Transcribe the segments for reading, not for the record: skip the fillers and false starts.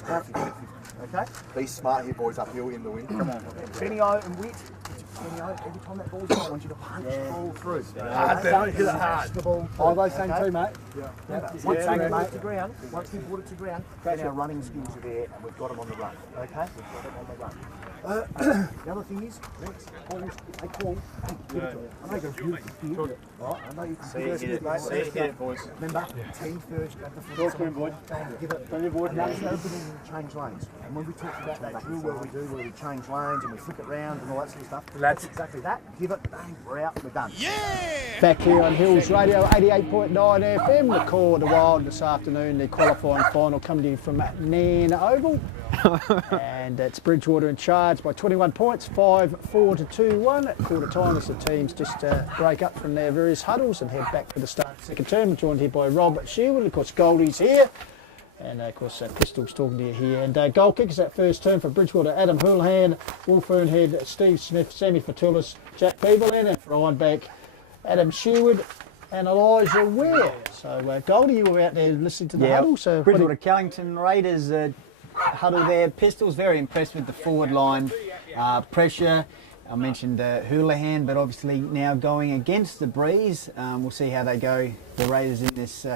50. Okay? Be smart here, boys, uphill in the wind. Come on. Benio and Wit. Benio, every time that ball's in, I want you to punch the ball through. Don't hit it hard. The ball through. Oh, those same too, mate. Once we put it to ground, then our running skills are there and we've got them on the run. Okay? We've got them on the run. The other thing is, Rex, they call, hey, give it to me. I know you're beautiful, right? I know you can see it, boys. Remember, team first, grab the foot, give it, and that's opening and change lanes. And when we talk about that drill where we change lanes and we flick it round and all that sort of stuff, that's exactly that. Give it, bang, we're out, we're done. Back here on Hills Radio, 88.9 FM, the call of the Wild this afternoon, the qualifying final coming to you from Nan Oval. And it's Bridgewater in charge by 21 points, 5-4 to 2-1 at quarter time as the teams just break up from their various huddles and head back for the start of the second term. I'm joined here by Rob Sherwood, of course Goldie's here, and of course Pistol's talking to you here. And goal kickers that first term for Bridgewater, Adam Houlihan, Will Fernhead, Steve Smith, Sammy Fatulis, Jack Beaverland, and for Ironbank, Adam Sherwood and Elijah Ware. So Goldie, you were out there listening to the huddle. So Bridgewater-Callington Raiders huddle there. Pistols very impressed with the forward line pressure. I mentioned Houlihan, but obviously now going against the breeze. We'll see how they go, the Raiders, in this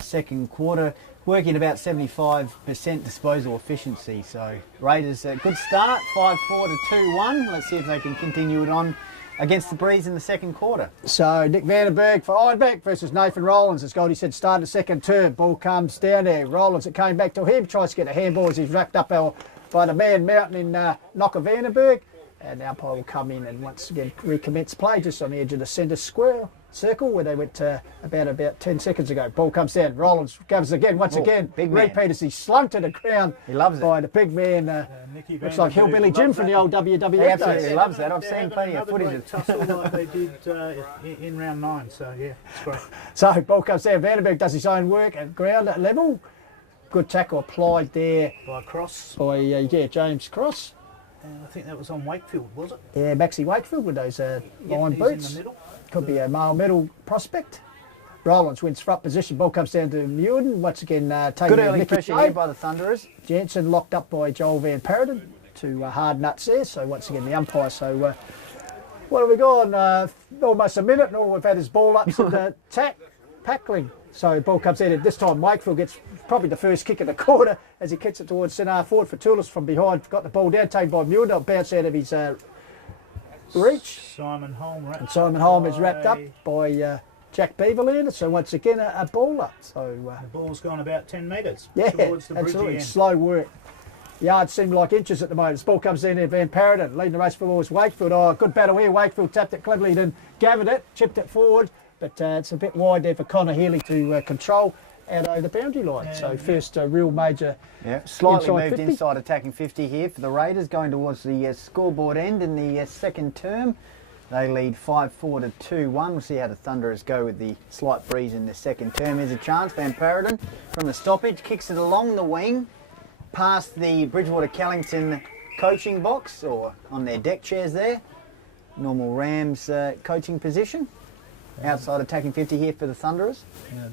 second quarter. Working about 75% disposal efficiency. So Raiders, good start, 5-4 to 2-1. Let's see if they can continue it on against the breeze in the second quarter. So Nick Vandenberg for Ironbank versus Nathan Rollins. As Goldie said, start the second term. Ball comes down there. Rollins, it came back to him. Tries to get a handball as he's wrapped up by the man Mountain in Knocker Vandenberg. And the umpire will come in and once again recommence play just on the edge of the centre square circle where they went about 10 seconds ago. Ball comes down. Rollins covers again, once again. Big repeat as he slung to the ground. He loves by it. the big man. Looks like Hillbilly Jim from the old WWF He absolutely loves that. I've seen plenty of footage of tussle like they did in round 9. So yeah, it's great. So ball comes down. Vandenberg does his own work at ground at level. Good tackle applied there By Cross. by James Cross. I think that was on Wakefield, was it? Yeah, Maxie Wakefield with those line he's boots. in the middle. Could be a male medal prospect. Rollins wins front position. Ball comes down to Muirden. Once again, taking good early Nicky pressure Day. here by the Thunderers. Jensen locked up by Joel Van Paradon. Two hard nuts there. So once again, the umpire. So what have we got? Almost a minute, and all we've had is ball ups and tackling. So ball comes in, and this time Wakefield gets probably the first kick of the quarter as he kicks it towards centre forward for Tulis from behind. Got the ball down, taken by Muirden. Bounce out of his reach. Simon Holm wrapped And Simon Holm is wrapped up by Jack Beaverland. So once again, a ball up. So the ball's gone about 10 metres yeah, towards the bridge absolutely again. slow work. Yards seem like inches at the moment. This ball comes in there, Van Paradon leading the race forward was Wakefield. Oh, good battle here. Wakefield tapped it cleverly, then gathered it, chipped it forward. But it's a bit wide there for Connor Healy to control out over the boundary line. Yeah, so first real major. Yeah, slightly moved 50. inside attacking 50 here for the Raiders, going towards the scoreboard end in the second term. They lead 5-4 to 2-1. We'll see how the Thunderers go with the slight breeze in the second term. Here's a chance. Van Paradon from the stoppage kicks it along the wing, past the Bridgewater-Callington coaching box, or on their deck chairs there. Normal Rams coaching position. Outside attacking 50 here for the Thunderers.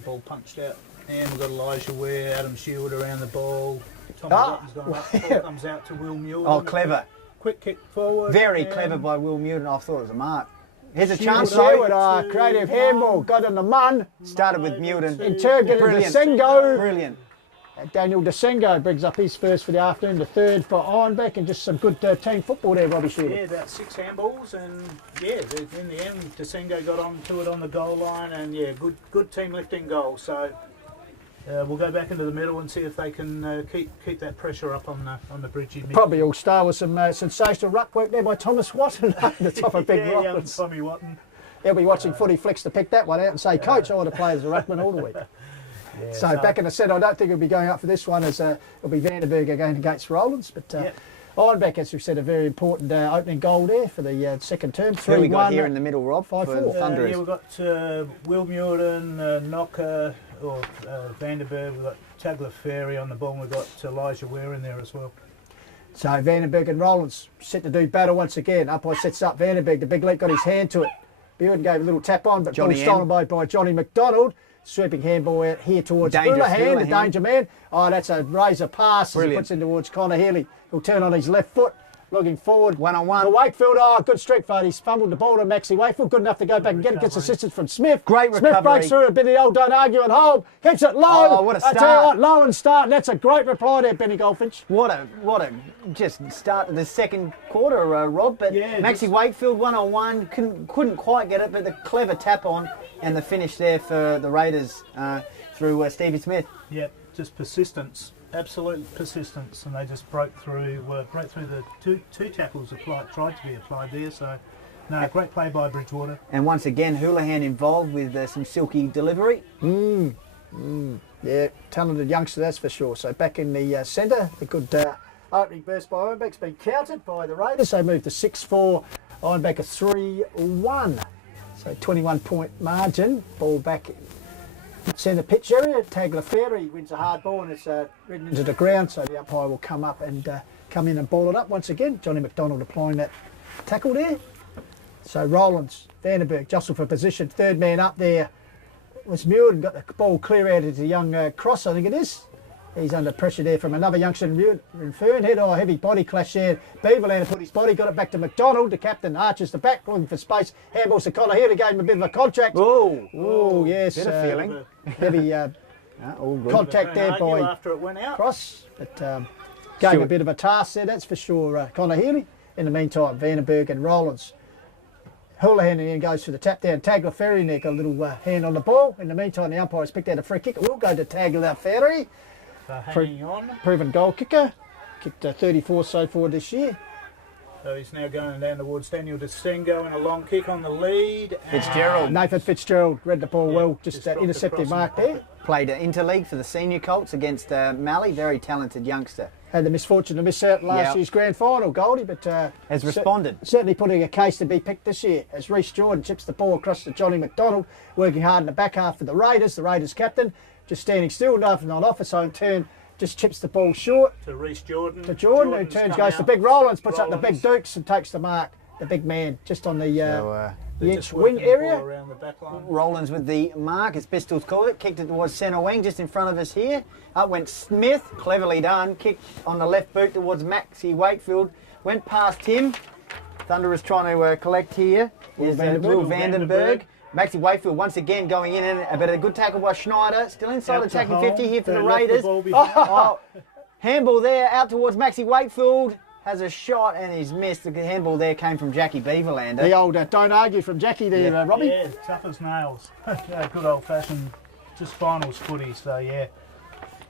Ball punched out. And we've got Elijah Ware, Adam Sherwood around the ball. Tommy Watton's gone up. Ball comes out to Will Muirden. Oh, clever. Quick kick forward. Very clever by Will Muirden. I thought it was a mark. Here's a chance. Sherwood, creative handball, got in the mud. Started with Muirden. Interrogated Brilliant. Desengo. Brilliant. Daniel Desengo brings up his first for the afternoon, the third for Ironbank, and just some good team football there, Robbie Sherwood. Yeah, about 6 handballs, and yeah, in the end, Desengo got on to it on the goal line, and yeah, good team lifting goal. So we'll go back into the middle and see if they can keep that pressure up on the bridge. Probably all star with some sensational ruck work there by Thomas Watton at the top of Big Rocklands. Tommy Watton. He'll be watching FootyFlix to pick that one out and say, Coach, I want to play as a ruckman all the week. Yeah, so back in the set, I don't think he'll be going up for this one, as it'll be Vandenberg against Rollins. But Ironbank, as we said, a very important opening goal there for the second term. 3-1. Who we got here in the middle, Rob, for the Thunderers? Yeah, we've got Will Muirden, Knocker, or Vandenberg. We've got Tagliaferri on the ball, and we've got Elijah Ware in there as well. So Vandenberg and Rollins set to do battle once again. Umpire sets up Vandenberg. The big leap got his hand to it. Muirden gave a little tap on, but ball stolen by Johnny McDonald. Sweeping handball out here towards Dangerous Houlihan, the Houlihan. danger man. Oh, that's a razor pass. As he Brilliant. puts in towards Connor Healy. He'll turn on his left foot. Looking forward. 1-on-1. To Wakefield. Oh, good streak fight. He's fumbled the ball to Maxie Wakefield. Good enough to go back and get it. Gets assistance from Smith. Great Smith recovery. breaks through a bit of the old don't argue and hold. Keeps it low. Oh, what a I tell you start. what, low and start. That's a great reply there, Benny Goldfinch. What a just start of the second quarter, Rob. But Yeah, Maxie just- Wakefield 1-on-1 couldn't quite get it, but the clever tap on and the finish there for the Raiders through Stevie Smith. Yep, just persistence, absolute persistence, and they just broke through the two tackles tried to be applied there. So, no, great play by Bridgewater. And once again, Houlihan involved with some silky delivery. Yeah, talented youngster, that's for sure. So back in the centre, the good opening burst by Ironbank's been countered by the Raiders. They moved to 6-4, Ironbank a 3-1. So 21-point margin. Ball back centre pitch area. Tagliaferri wins a hard ball and it's ridden into the ground. So the umpire will come up and come in and ball it up once again. Johnny McDonald applying that tackle there. So Rollins, Vandenberg jostle for position. Third man up there was Muirden, got the ball clear out into the young Cross, I think it is. He's under pressure there from another youngster in Fernhead. Oh, heavy body clash there. Beaverlander put his body, got it back to McDonald. The captain arches the back, looking for space. Handballs to Connor here to gave him a bit of a contract. Oh, yes. bit of feeling. Heavy All good. contact there Don't argue by after it went out. Cross. But gave him a bit of a task there, that's for sure. Connor Healy. In the meantime, Vandenberg and Rollins. Houlihan then goes for the tap down. Tagliaferri there got a little hand on the ball. In the meantime, the umpire's picked out a free kick. It will go to Tagliaferri. So hanging on. Proven goal kicker. Kicked 34 so far this year. So he's now going down towards Daniel Desengo in a long kick on the lead. and- Fitzgerald. Nathan Fitzgerald read the ball Yeah, well, just dropped intercepted across mark in the there. Played interleague for the senior Colts against Malley. Very talented youngster. Had the misfortune to miss out last Yep. year's grand final, Goldie, but Has responded. Certainly putting a case to be picked this year. As Reece Jordan chips the ball across to Johnny McDonald, working hard in the back half for the Raiders captain, just standing still, nothing on off his own turn, just chips the ball short To Reece Jordan. to Jordan, who Jordan's turns, come goes to out. Big Rollins, puts up the Rollins. big Dukes and takes the mark. The big man, just on the So, They're edge just wing working the ball area. around the back line. Rollins with the mark, as Pistols call it, kicked it towards centre wing, just in front of us here. Up went Smith, cleverly done, kicked on the left boot towards Maxie Wakefield, went past him. Thunderers trying to collect here. Is Will Vandenberg. Maxie Wakefield once again going in, and but a good tackle by Schneider, still inside Out to attacking home. 50 here for They the left the Raiders. ball behind. Oh, handball there, out towards Maxie Wakefield. Has a shot and he's missed. The handball there came from Jackie Beaverlander. The old don't argue from Jackie there, Yeah. Robbie. Yeah, tough as nails. Yeah, good old fashioned, just finals footy. So yeah,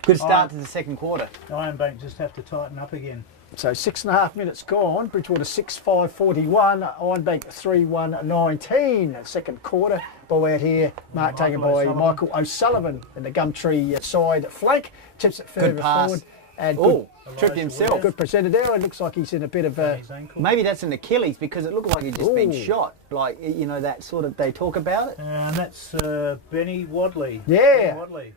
Good start to the second quarter. Ironbank just have to tighten up again. So 6.5 minutes gone. Bridgewater 6-5-41. Ironbank 3-1-19. Second quarter. Ball out here. Mark taken by Michael O'Sullivan in the Gumtree side flank. Chips it further pass. forward. And Oh, good, tripped himself. good presented there. It looks like he's in a bit of a... His ankle. Maybe that's an Achilles because it looked like he'd just been Ooh. shot. Like, you know, that sort of, they talk about it. And that's Benny Wadley. Yeah. Benny Wadley.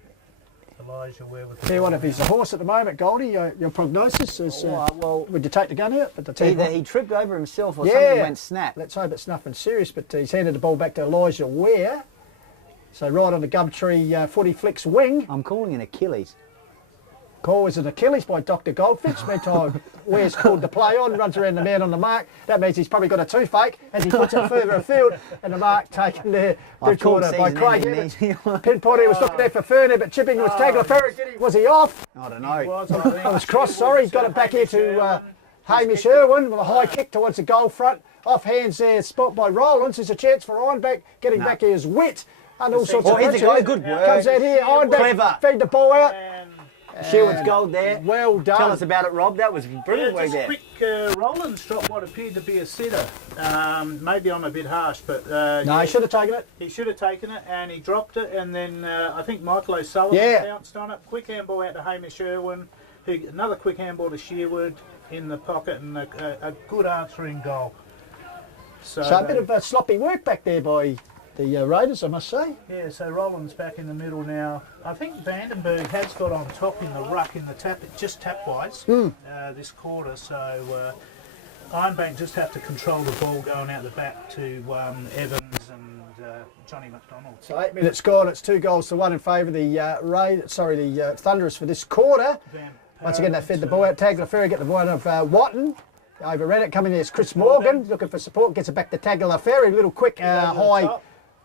Elijah Ware with the Tell you what, ball if he's a horse at the moment, Goldie, your prognosis is... well, would you take the gun out? But I tell you either what, he tripped over himself or Yeah. something went snap. let's hope it's nothing serious, but he's handed the ball back to Elijah Ware. So right on the Gumtree FootyFlix wing. I'm calling it Achilles. Call is an Achilles by Dr. Goldfinch. Meantime, Ware's called the play on, runs around the man on the mark. That means he's probably got a toothache as he puts it further afield. And the mark taken there, Bridgewater by Craig Evans. Pinpointer was looking there for Ferner, but chipping was Tagliaferri. Was he off? I don't know. Was, I think. That was cross, sorry. Got it back here to Hamish Irwin with a high kick towards the goal front. Off hands there, spot by Rollins. There's a chance for Ironbank getting back his wit. And all sorts Oh, of here's a pressure. guy, good work. Comes out here, Ironbank, Clever. feed the ball out. And Shield's gold there. Well done. Tell us about it, Rob. That was brilliant work just there. quick, Rollins dropped what appeared to be a sitter. Maybe I'm a bit harsh, but No, he should have taken it. he should have taken it, and he dropped it, and then I think Michael O'Sullivan bounced on it. Quick handball out to Hamish Irwin. Another quick handball to Shearwood in the pocket, and a good answering goal. So a bit of sloppy work back there by the Raiders, I must say. Yeah, so Rollins back in the middle now. I think Vandenberg has got on top in the ruck in the tap, just tap-wise, this quarter. So Ironbank just have to control the ball going out the back to Evans and Johnny McDonald. So 8 minutes gone, it's 2-1 in favour of the Thunderers for this quarter. Once again, they fed the ball out. Tagler Ferry get the ball out of Watton. Overran it. Coming there is Chris Morgan looking for support. Gets it back to Tagler Ferry. Little quick high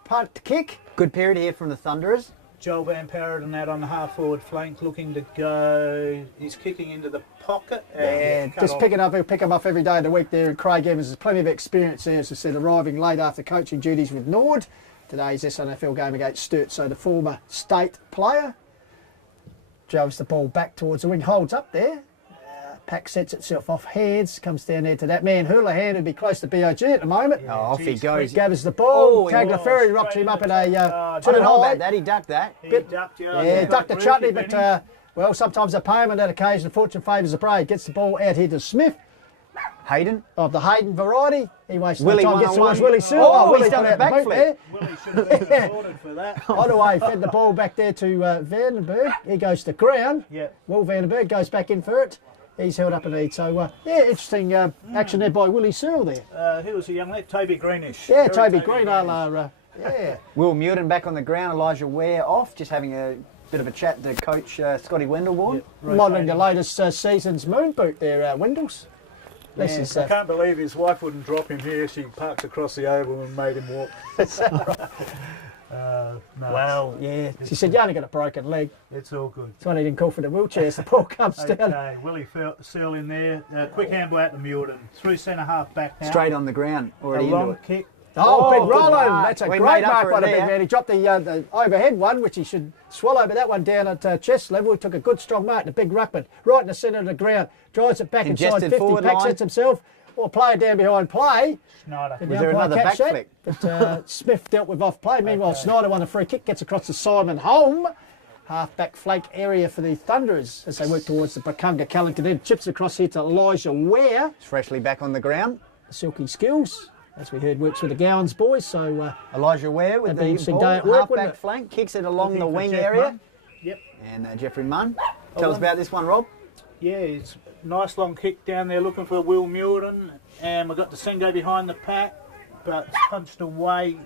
punt kick. Good period here from the Thunderers. Joel Van Parrott and that on the half forward flank looking to go. He's kicking into the pocket. Yeah, just pick it up. He'll pick him up every day of the week there. And Craig Evans has plenty of experience there, as I said, arriving late after coaching duties with Nord. Today's SNFL game against Sturt, so the former state player. Drives the ball back towards the wing, holds up there. Pack sets itself off heads, comes down there to that man Houlihan, who'd be close to BOG at the moment. Yeah, off he goes. Gathers the ball. Oh, Tagler Ferry rocked him up at a I don't know about that. He ducked that. He ducked, ducked the chutney, but well, sometimes they pay him on that occasion. Fortune favours the prey. Gets the ball out here to Smith. Hayden. Of the Hayden variety. He wastes Willie no time. Gets towards 101. Willie Sewell. Oh, Willie he's done put a out the boot backflip. there. Willie should have been applauded for that. On the way, fed the ball back there to Vandenberg. He goes to ground. Yeah. Will Vandenberg goes back in for it. He's held up a lead. So, yeah, interesting action there by Willie Sewell there. Who was the young lad? Toby Greenish. Yeah, Toby Green, yeah. Will Muirden back on the ground. Elijah Ware off. Just having a bit of a chat to Coach Scotty Wendelborn. Modelling the latest season's moon boot there, Wendels. This is, I can't believe his wife wouldn't drop him here. She parked across the oval and made him walk. No, well, yeah. She said, you only got a broken leg. It's all good. That's why he didn't call for the wheelchair as the ball comes down. Okay, Willie Seal in there. Quick handball out to Muirden. Through centre half back now. Straight on the ground. Already a into long it. kick. Oh, big good Roland. mark. That's a We great made up mark for by it the big there. man. He dropped the overhead one, which he should swallow, but that one down at chest level. He took a good strong mark, the big rapid, right in the centre of the ground. Drives it back inside Congested 50, forward pack line. sets himself. Or player down behind play. Schneider. Did Was the there umpire another catch that? backflip? But Smith dealt with off play. Meanwhile, Snyder won a free kick, gets across to Simon Holm. Half-back flank area for the Thunderers as they work towards the Bridgewater-Callington. Then chips across here to Elijah Ware. Freshly back on the ground. Silky skills, as we heard, works with the Gowans boys. So Elijah Ware with That'd be the interesting ball. day at work, wouldn't Half-back it? flank. Kicks it along Looking the for wing Jeff area. Munn. Yep. And Jeffrey Munn. Tell us about this one, Rob. Yeah, it's a nice long kick down there looking for Will Muirden. And we've got the Sengo behind the pack, but it's punched away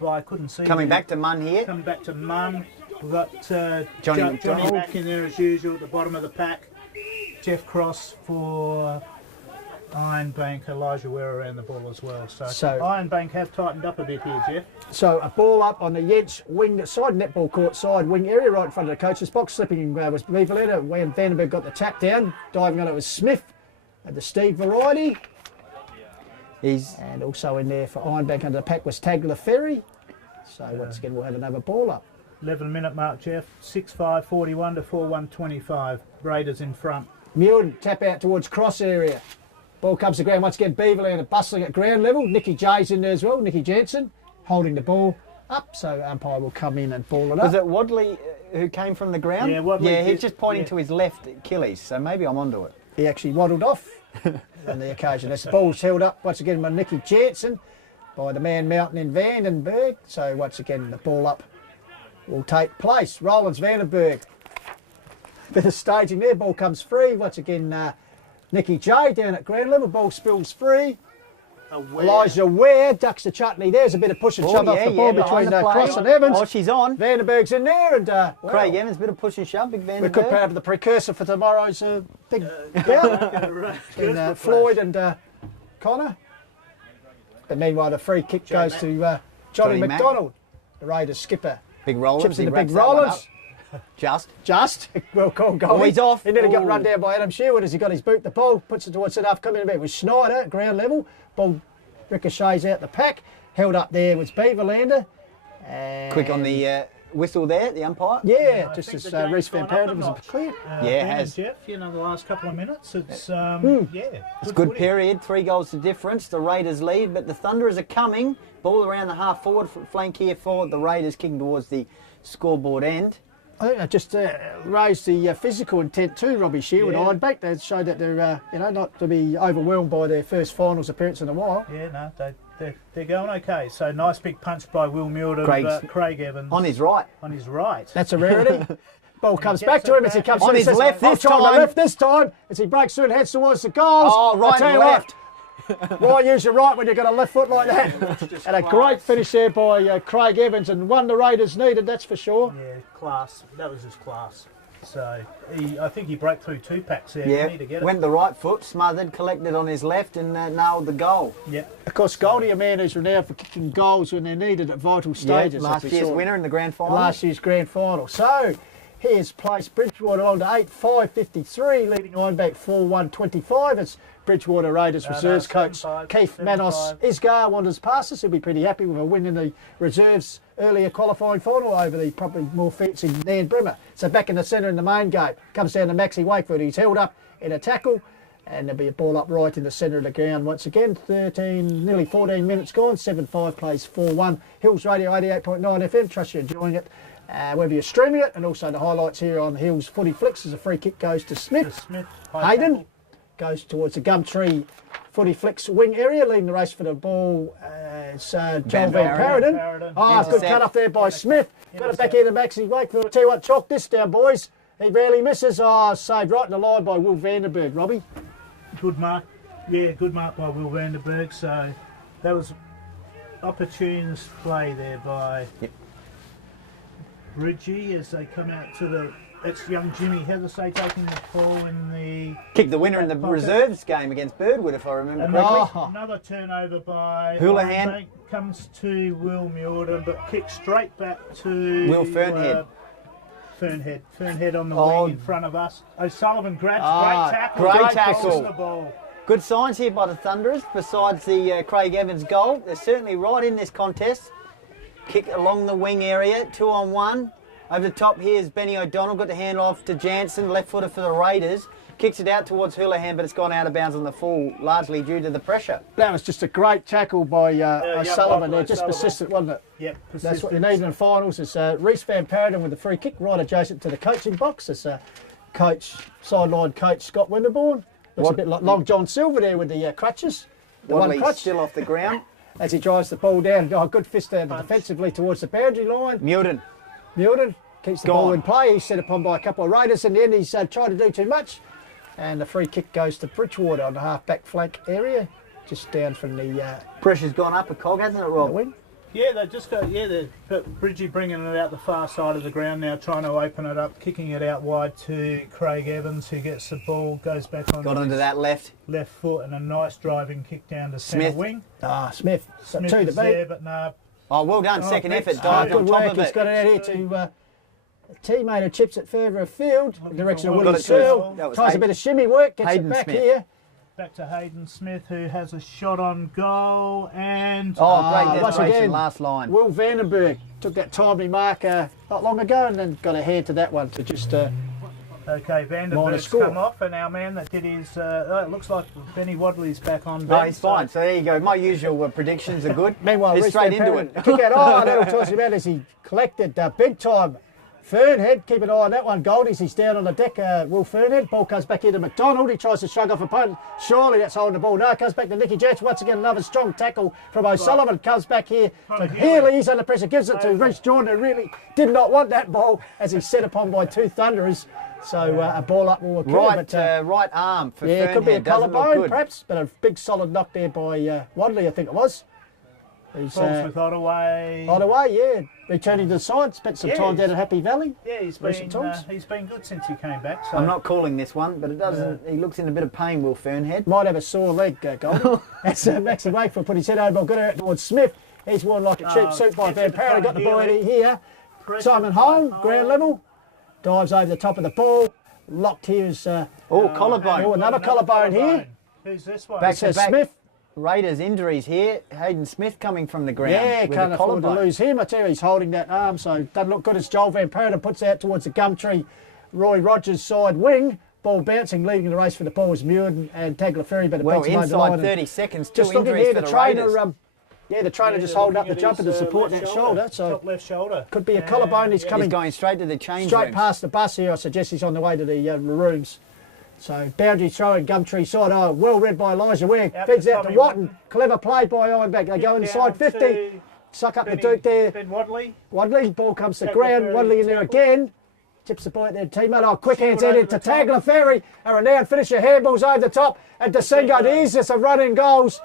by, I couldn't see. Coming him. back to Munn here. Coming back to Munn. We've got Johnny Johnny McDonald. back in there as usual at the bottom of the pack. Jeff Cross for Ironbank, Elijah Ware around the ball as well. So Ironbank have tightened up a bit here, Jeff. So a ball up on the Yedge wing side, netball court side wing area, right in front of the coach's box. Slipping was Beaverlander. When Vandenberg got the tap down, diving on it was Smith at the Steve variety. And also in there for Ironbank under the pack was Tagler Ferry. So once again, we'll have another ball up. 11-minute mark, Jeff. 6-5, 41 to 4-1, 25. Raiders in front. Muirden tap out towards cross area. Ball comes to ground once again. Beaverlander bustling at ground level. Nicky J's in there as well. Nicky Jansen holding the ball up. So umpire will come in and ball it up. Was it Wadley who came from the ground? Yeah, Wadley Yeah, he's did, just pointing to his left Achilles. So maybe I'm onto it. He actually waddled off on the occasion. As the ball's held up once again by Nicky Jansen by the man Mountain in Vandenberg. So once again the ball up will take place. Rollins Vandenberg. Bit of staging there. Ball comes free. Once again Nicky J down at ground level. Ball spills free. Elijah Ware ducks the chutney. There's a bit of push and shove off the ball between Cross and Evans. Oh, she's on. Vandenberg's in there and Craig Evans, bit of push and shove. Big Vandenberg. we could have the precursor for tomorrow's big bout between Floyd and Connor. But meanwhile, the free kick goes to Johnny McDonald, the Raiders skipper. Big Rollins. Chips in he the big wraps that one Rollins. up. Just. Well called goal. Oh, he's off. He nearly got Ooh. run down by Adam Sherwood as he got his boot. The ball puts it towards it half. Coming in a bit with Schneider at ground level. Ball ricochets out the pack. Held up there was Beaverlander. And Quick on the whistle there, the umpire. yeah, I just think as the game's Reece gone Van up Parent a was notch. clear. Yeah, it Ben and has. Jeff, the last couple of minutes, it's It's good period, 3 goals to difference. The Raiders lead, but the Thunderers are coming. Ball around the half forward flank here for the Raiders, kicking towards the scoreboard end. I think that just raised the physical intent too, Robbie Shear and Yeah. Ironbank. They showed that they're not to be overwhelmed by their first finals appearance in a while. Yeah, no, they're going okay. So nice big punch by Will Muirden, Craig Evans On his right. on his right. That's a rarity. Ball comes gets back to it him as he back. comes On through. He his says, left "I'll this try my time." left this time as he breaks through and heads towards the goals. Oh, right I tell and you what, left. Why use your right when you've got a left foot like that? And a great finish there by Craig Evans, and one the Raiders needed, that's for sure. Yeah, class. That was just class. So I think he broke through 2 packs there. Yeah, Didn't he, to get went it? the right foot, smothered, collected on his left, and nailed the goal. Yeah. Of course, Goldie, a man who's renowned for kicking goals when they're needed at vital stages. Yeah, last year's winner in the grand final. Last year's grand final. So here's placed Bridgewater on to 8-5-53, leading Ironbank 4-1-25. It's Bridgewater Raiders reserves coach 7-5, Keith 7-5. Manos Isgar wanders past us. He'll be pretty happy with a win in the reserves earlier qualifying final over the probably more fancy Nan Brimmer. So back in the centre in the main game. Comes down to Maxie Wakefield. He's held up in a tackle. And there'll be a ball up right in the centre of the ground once again. 13, nearly 14 minutes gone. 7-5 plays 4-1. Hills Radio 88.9 FM. Trust you're enjoying it. Whether you're streaming it, and also the highlights here on Hills FootyFlix as a free kick goes to Smith. Hayden tackle. goes towards the Gumtree FootyFlix wing area, leading the race for the ball. It's Joel Van Paradon. Oh, good cut off there by Smith. Got it back here to Maxie Wakefield. I'll tell you what, chalk this down, boys. He barely misses. Oh, saved right in the line by Will Vandenberg, Robbie. Good mark. Yeah, good mark by Will Vandenberg. So that was opportune play there by Bridgie as they come out to the. That's young Jimmy Hethersay taking the ball in the. Kicked the winner in the reserves game against Birdwood, if I remember correctly. Another turnover by Houlihan. Ironbank. Comes to Will Muirden, but kicks straight back to Will Fernhead. Fernhead on the wing in front of us. O'Sullivan grabs, great tackle. Great tackle. Crosses the ball. Good signs here by the Thunderers, besides the Craig Evans goal. They're certainly right in this contest. Kick along the wing area, 2-on-1. Over the top here's Benny O'Donnell, got the hand off to Jansen, left footer for the Raiders. Kicks it out towards Houlihan, but it's gone out of bounds on the full, largely due to the pressure. That was just a great tackle by O'Sullivan there, just persistent, wasn't it? Yep, That's what you need in the finals. It's Reece Van Paradon with the free kick right adjacent to the coaching box. It's sideline coach Scott Winterbourne. Looks a bit like Long John Silver there with the crutches. The one crutch still off the ground. As he drives the ball down. Oh, good fist down defensively towards the boundary line. Muirden keeps the ball in play. He's set upon by a couple of Raiders. In the end, he's tried to do too much. And the free kick goes to Bridgewater on the half-back flank area, just down from the pressure's gone up a cog, hasn't it, Rob? wing. Yeah, they just got Bridgie bringing it out the far side of the ground now, trying to open it up, kicking it out wide to Craig Evans, who gets the ball, goes back on. Got onto that left foot, and a nice driving kick down to centre wing. Smith. Smith two to is beat. there, but no. Oh, well done, second effort, dived on Good top work. of it. He's got it out here to a teammate who chips it further afield, in the direction of Got Willie it to- Searle. that was Tries a bit of shimmy work, gets Hayden it back Smith. here. Back to Hayden Smith, who has a shot on goal, and Great once desperation, again, last line. Will Vandenberg took that timely mark not long ago and then got a hand to that one to just okay, Minor Vandenberg's score. come off, and our man that did his, it looks like Benny Wadley's back on. No, he's fine. So there you go. My usual predictions are good. Meanwhile, He's Reece straight Van into Paradon it. kick out. That'll toss him out as he collected big time. Fernhead, keep an eye on that one. Goldies, he's down on the deck. Will Fernhead, ball comes back into McDonald. He tries to shrug off opponent. Surely that's holding the ball. No, it comes back to Nicky Jets. Once again, another strong tackle from O'Sullivan. Comes back here to Healy. He's under pressure. Gives it to Reece Jordan, who really did not want that ball as he's set upon by two Thunderers. So a ball up will occur. Right arm for yeah, Fernhead. it could be a Doesn't look collarbone, good. perhaps, but a big solid knock there by Wadley, I think it was. He's, Falls with Ottaway. yeah. Returning to the side, spent some time down at Happy Valley. Yeah, he's been good since he came back. So. I'm not calling this one, but it doesn't. He looks in a bit of pain, Will Fernhead. Might have a sore leg, Goldie. That's Maxie Wakefield put his head over, got out towards Smith. He's worn like a cheap suit by Van Paradon. Got the ball in here. Simon Home, ground level. Dives over the top of the ball. Locked here is Collarbone. another collarbone here. Who's this one? Back Says to back. Smith. Raiders injuries here. Hayden Smith coming from the ground. Yeah, with can't a afford to collarbone. lose him. I tell you, he's holding that arm, so doesn't look good as Joel Van Paradon puts out towards the Gumtree Roy Rogers side wing. Ball bouncing, leading the race for the ball is Muirden and Tagliaferri, but it beats him over the line. Inside 30 seconds, two Just looking injuries here, for the the trainer, Raiders. the trainer just holding up the jumper to support that shoulder. So top left shoulder. could be a collarbone. He's coming He's going straight to the change straight room. past the bus here. I suggest he's on the way to the rooms. So boundary throw and Gumtree side. Oh, well read by Elijah Ware. Out Feeds to out to Tommy Watton. Watton. Clever play by Ironbank. They go inside 50. Suck up the Duke there. Ben Wadley. Wadley, ball comes to Tagliaferri ground. Wadley in there tackle. again. Chips the ball at their teammate. Oh, quick hands headed to Tagliaferri. A renowned finisher. Handballs over the top. And Desingo, there's just a run in goals.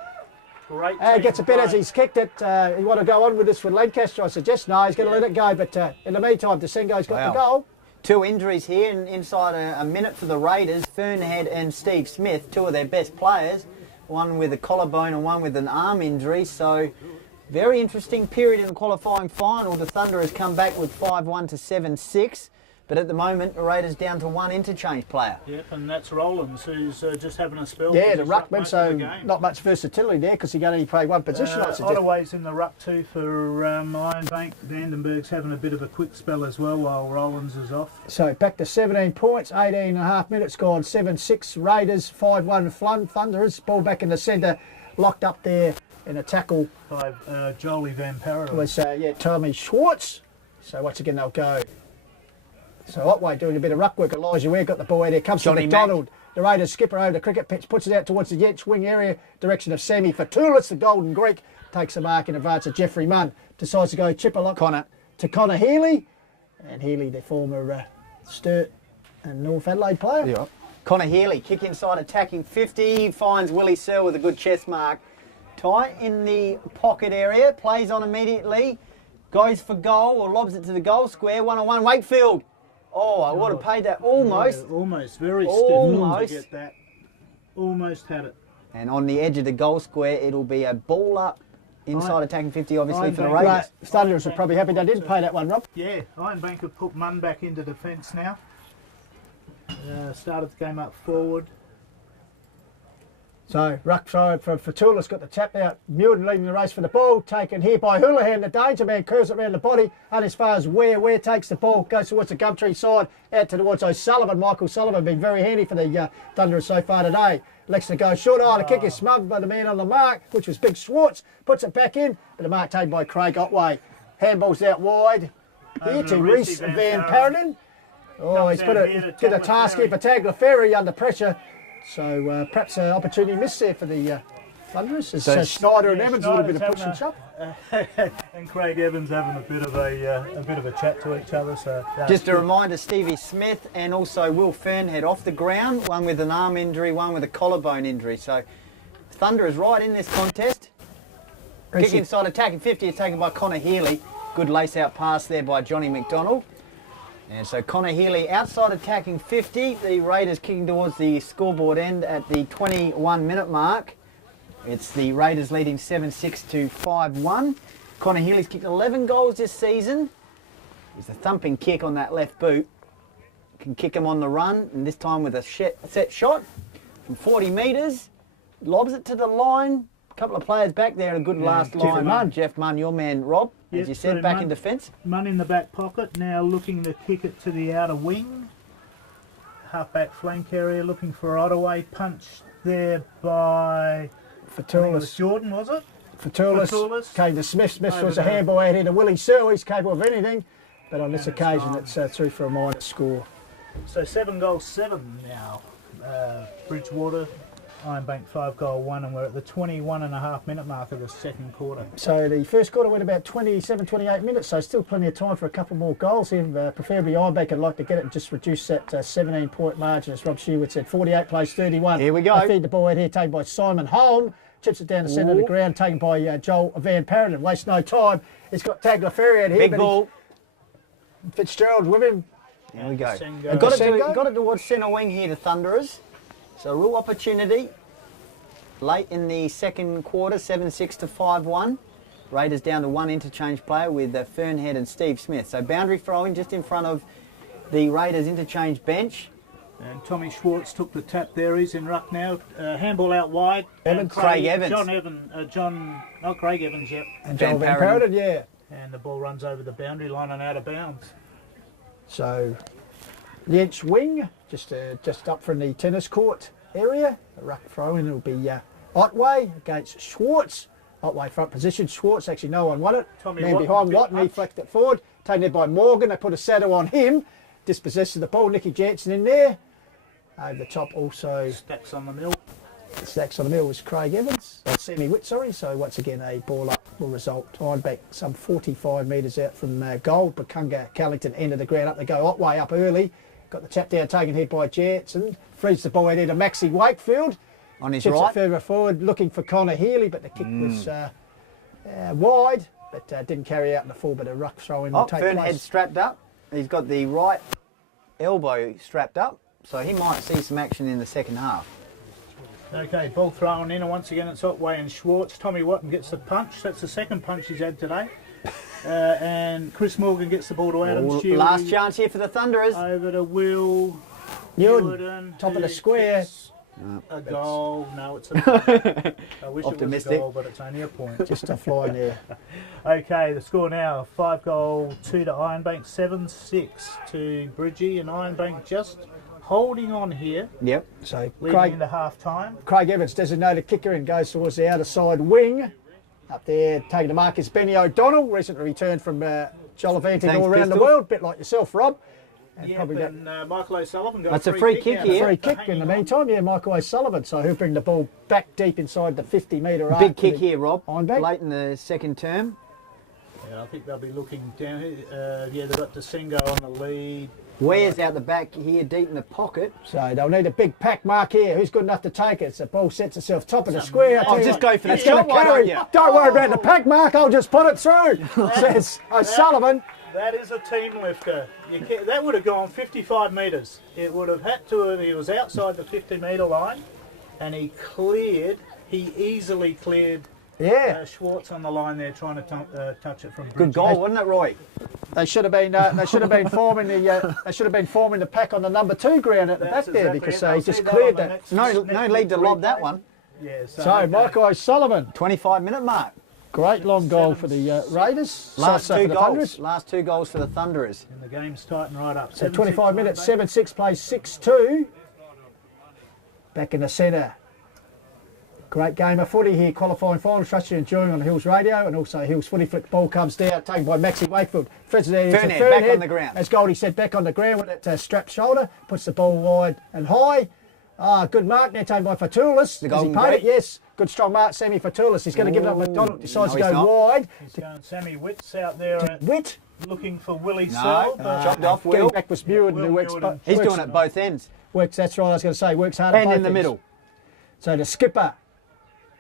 Great. Gets a bit as he's kicked it. You want to go on with this with Lancaster? I suggest no, he's going to let it go. But in the meantime, Desingo's got the goal. 2 injuries here inside a minute for the Raiders. Fernhead and Steve Smith, 2 of their best players. One with a collarbone and one with an arm injury. So very interesting period in the qualifying final. The Thunder has come back with 5-1 to 7-6. But at the moment, the Raiders down to 1 interchange player. Yep, and that's Rollins, who's just having a spell. Yeah, the ruckman, so not much versatility there because he can only play one position. Ottaway's in the ruck too for Ironbank. Vandenberg's having a bit of a quick spell as well while Rollins is off. So back to 17 points, 18.5 minutes gone, 7-6 Raiders, 5-1 Thunderers. Ball back in the centre, locked up there in a tackle. By Jolie Van Paradise. Was Tommy Schwartz. So once again they'll go. So Otway doing a bit of ruck work. Elijah Ware got the ball out there. Comes to McDonald. The Raiders skipper over the cricket pitch, puts it out towards the Yench wing area, direction of Sammy Fatoulis, the Golden Greek. Takes a mark in advance of Jeffrey Munn. Decides to go chipper lock to Connor Healy. And Healy, the former Sturt and North Adelaide player. Yeah. Connor Healy, kick inside, attacking 50. Finds Willie Searle with a good chest mark. Ty in the pocket area, plays on immediately. Goes for goal or lobs it to the goal square. 1-on-1, Wakefield. Oh, I would have paid that almost. Yeah, almost, very stiff to get that. Almost had it. And on the edge of the goal square, it'll be a ball up inside attacking 50, obviously, for the Raiders. Thunderers are probably happy they didn't pay that one, Rob. Yeah, Ironbank have put Munn back into defence now. Started the game up forward. So, ruck side for Fatoulis, got the tap out. Muirden leading the race for the ball. Taken here by Houlihan. The danger man curves it around the body. And as far as Ware takes the ball, goes towards the Gumtree side, out towards O'Sullivan. Michael Sullivan been very handy for the Thunderers so far today. Elects to go short. The kick is smothered by the man on the mark, which was Big Schwartz. Puts it back in, but the mark taken by Craig Otway. Handball's out wide. Here to Reece Van Paradine. Oh, he's put a task here for Tagliaferri under pressure. So perhaps an opportunity missed there for the Thunderers. So Schneider and Evans a little bit of push and shove. And Craig Evans having a bit of a chat to each other. So just a reminder, Stevie Smith and also Will Fernhead off the ground. One with an arm injury, one with a collarbone injury. So Thunder is right in this contest. Kick inside, attacking 50 is taken by Connor Healy. Good lace-out pass there by Johnny McDonald. And so Connor Healy outside attacking 50. The Raiders kicking towards the scoreboard end at the 21-minute mark. It's the Raiders leading 7-6 to 5-1. Connor Healy's kicked 11 goals this season. He's a thumping kick on that left boot. Can kick him on the run, and this time with a set shot from 40 metres. Lobs it to the line. A couple of players back there and a good last line. Jeff Munn, your man, Rob. As you said, back in defence. Munn in the back pocket, now looking to kick it to the outer wing. Half-back flank area, looking for Ottaway. Punched there by Fatoulis. Jordan, was it? Fatoulis came to Smith. Smith was a handball out here to Willie Searle. He's capable of anything. But on this occasion, it's through for a minor score. So 7-7 now. Bridgewater. Ironbank 5-1, and we're at the 21.5-minute mark of the second quarter. So the first quarter went about 27-28 minutes, so still plenty of time for a couple more goals here. Preferably Ironbank would like to get it and just reduce that 17-point margin, as Rob Shearwood said. 48 plays 31. Here we go. They feed the ball out here, taken by Simon Holm. Chips it down the centre of the ground, taken by Joel Van Paradine. Wastes no time. He's got Tagliaferri out here. Big ball. Fitzgerald with him. There we go. Got it towards centre wing here to Thunderers. So a real opportunity late in the second quarter, 7-6 to 5-1. Raiders down to 1 interchange player with Fernhead and Steve Smith. So boundary throwing just in front of the Raiders interchange bench. And Tommy Schwartz took the tap there. He's in ruck now. Handball out wide. Craig Evans. Not Craig Evans yet. And Van Paradine, yeah. And the ball runs over the boundary line and out of bounds. So the inch wing, just up from the tennis court area. A ruck throw in, it'll be Otway against Schwartz. Otway front position. Schwartz, actually no one won it. Man behind Watt, and he flexed it forward. Taken there by Morgan. They put a saddle on him. Dispossessed the ball. Nicky Jansen in there. Over the top also. Stacks on the mill. Stacks on the mill was Craig Evans. Sammy Witt, sorry. So once again a ball up will result. Ironbank some 45 metres out from goal. Bridgewater-Callington end of the ground up. They go Otway up early. Got the tap down taken here by Jetson. Frees the ball out into Maxie Wakefield. On his Chips right. it further forward, looking for Connor Healy, but the kick was wide, but didn't carry out in the full bit of ruck throwing will take Fernhead place. strapped up. He's got the right elbow strapped up, so he might see some action in the second half. Okay, ball thrown in, and once again it's Otway and Schwartz. Tommy Watton gets the punch. That's the second punch he's had today. And Chris Morgan gets the ball to Adam Shealy. Last chance here for the Thunderers. Over to Will Newton, top of the square. A goal. No, it's a I wish Optimistic. it was a goal, but it's only a point. Just a fly in there. Okay, the score now, 5-2 to Ironbank, 7-6 to Bridgie, and Ironbank just holding on here, Yep. So leading into half-time. Craig Evans, designated kicker, and goes towards the outer side wing. Up there, taking the mark is Benny O'Donnell, recently returned from Jollivanting Thanks, all around the Pistol. world, bit like yourself, Rob. And Yeah, probably got and Michael O'Sullivan got That's a free kick kick out here. of free it for kick in the hanging on. meantime. Yeah, Michael O'Sullivan. So he'll bring the ball back deep inside the 50-metre arc. Big kick here, Rob. Ironbank. Late in the second term. Yeah, I think they'll be looking down here. Yeah, they've got Desengo on the lead. Ware's out the back here, deep in the pocket. So they'll need a big pack mark here. Who's good enough to take it? So the ball sets itself top of the square. Oh, just go for the It's gonna shot, why carry. don't you? Don't worry about the pack mark. I'll just put it through. Says O'Sullivan. That is a team lifter. That would have gone 55 metres. It would have had to have, he was outside the 50-metre line, and he easily cleared Yeah. Schwartz on the line there, trying to touch it from Good Bridgie. goal, wasn't it, Roy? They should have been. They should have been forming the. They should have been forming the pack on the number 2 ground at the That's back there exactly because it. I'll he see just that cleared on the that. next- No next lead to lob that replay. one. Yeah, So okay. Michael O'Sullivan, 25-minute mark. great long goal for the Raiders. Last So two for the goals. Thunderers. Last 2 goals for the Thunderers. And the game's tightened right up. So 7-6 25 minutes, Ironbank. 7-6 plays 6-2. Back in the centre. Great game of footy here, qualifying final. Trust you're enjoying on Hills Radio, and also Hills FootyFlix. Ball comes down, taken by Maxie Wakefield. Threads it into Fernhead, back on the ground. As Goldie said, back on the ground with that strapped shoulder. Puts the ball wide and high. Good mark now taken by Fatulis. The Has he Golden paid it? Gate. Yes. Good strong mark, Sammy Fatulis. He's going to give it up. McDonald decides no, to he's go not. wide. He's going Sammy Witt's out there Witt. looking for Willie No, Sell. but chopped off, Getting Will. back was Meward, Will who works, Meward. He's works- doing it both ends. works, that's right, I was going to say, works hard at And both in the ends. middle. So the skipper.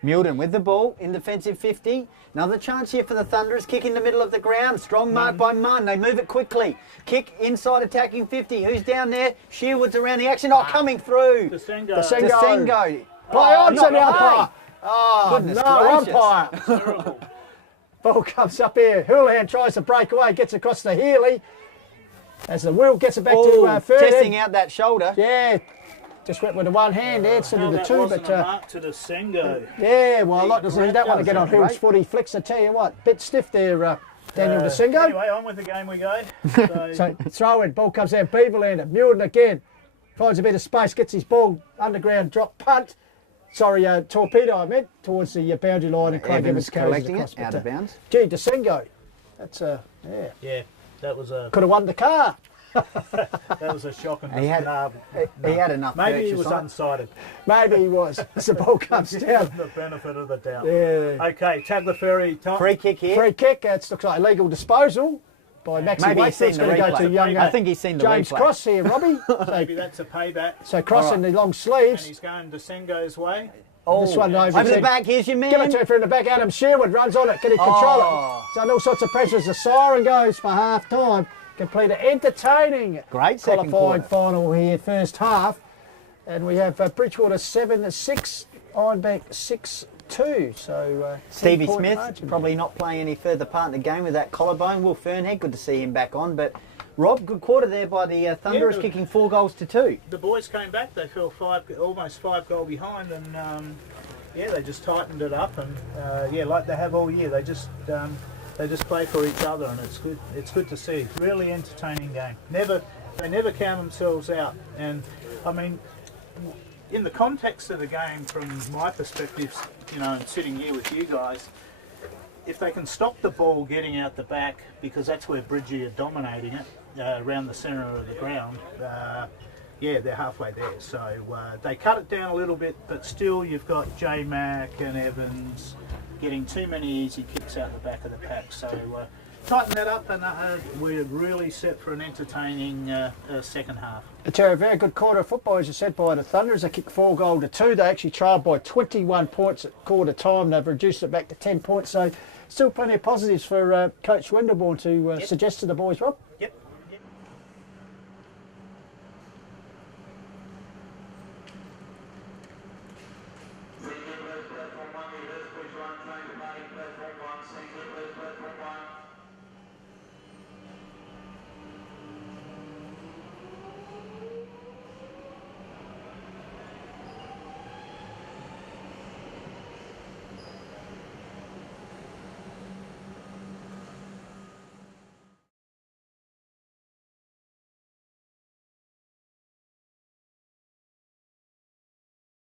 Milden with the ball in defensive 50. Another chance here for the Thunderers. Kick in the middle of the ground. Strong mark by Munn. They move it quickly. Kick inside attacking 50. Who's down there? Shearwood's around the action. Oh, coming through. Desengo. Desengo. Desengo. Play on to not the umpire. play. Oh, Goodness no, gracious. umpire. Terrible. Ball comes up here. Houlihan tries to break away, gets across to Healy. As the wheel gets it back to Oh, Ferdinand. testing out that shoulder. Yeah, just went with the one hand there instead How of the that two. wasn't But a mark to Desengo. yeah, well, I'd like to see Great that one again on goal. Hills FootyFlix. I tell you what, bit stiff there, Daniel Desengo. Anyway, on with the game we go. So, So throw in, ball comes out, Beaverlander, Mewden again, finds a bit of space, gets his ball underground, drop punt. Sorry, torpedo I meant, towards the boundary line, and Craig Evans Evans carries collecting across. it out of bounds. Gee, Desengo, that's yeah, yeah, that was a could have won the car. shocking. He had enough. Maybe he purchase was on it. unsighted. Maybe he was. As the ball comes down. The benefit of the doubt. Yeah. Okay, Tagler Tom. Free kick here. Free kick. It looks like illegal disposal by Maxie Maybe he's Wakefield. seen the It's going to go replay. to young I think he's seen the James replay. Cross here, Robbie. Maybe that's a payback. So Cross in the long And sleeves. he's going Desengo's way. This one over. Over the back, here's your man. Give it to him from the back. Adam Shearwood runs on it. Can he control Oh. it? So all sorts of pressure as the siren goes for half time. Complete an entertaining Great second qualifying quarter. final here, first half. And we have Bridgewater 7-6, Ironbank 6-2. So Stevie 10-point Smith margin. probably not playing any further part in the game with that collarbone. Will Fernhead, good to see him back on. But Rob, good quarter there by the Thunderers, Yeah, kicking 4 goals to 2. The boys came back. They fell almost 5 goal behind, and yeah, they just tightened it up. And yeah, like they have all year, they just play for each other, and it's good. It's good to see. Really entertaining game. They never count themselves out. And I mean, in the context of the game, from my perspective, you know, and sitting here with you guys, if they can stop the ball getting out the back, because that's where Bridgie are dominating it, around the centre of the ground, yeah, they're halfway there. So they cut it down a little bit, but still you've got J Mac and Evans getting too many easy kicks out the back of the pack. So tighten that up, and we're really set for an entertaining second half. Terry, a very good quarter of football, as you said, by the Thunderers. They kicked 4-2. They actually trailed by 21 points at quarter time. They've reduced it back to 10 points. So still plenty of positives for Coach Winterbourne to suggest to the boys, Rob.